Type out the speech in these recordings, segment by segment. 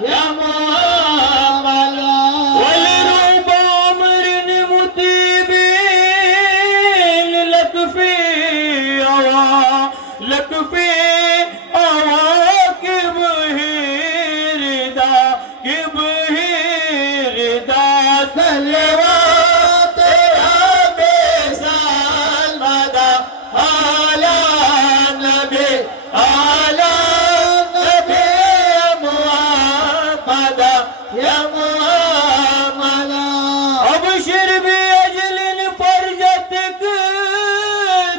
يا محمد ولرب أمر مطيبين لك في عواقبه رضا كبه رضا صلوات ربي سلمدا على النبي يا محمد يا محمد أبشر بأجل فرجتك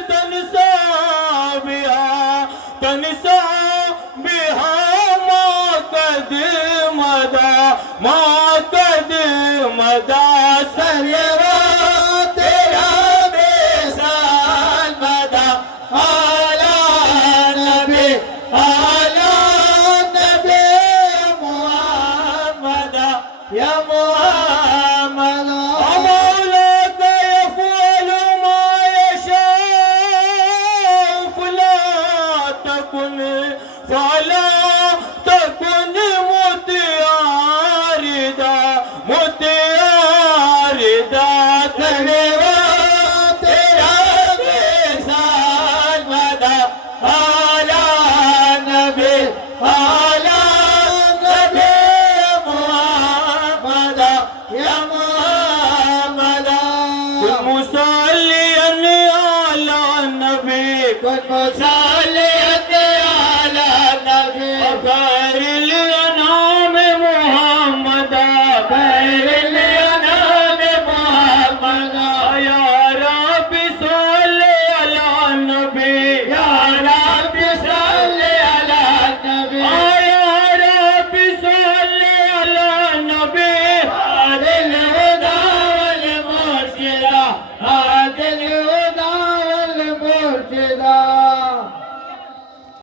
تنسى بها ما قد مدى صلوات ربي سلمدا على النبي محمد يا محمد مولاك يفعل ما يشاء فلا تكن متعارضا صلوات ربي سلمدا على النبي محمد يا محمد كن مصليا على النبي كن مصليا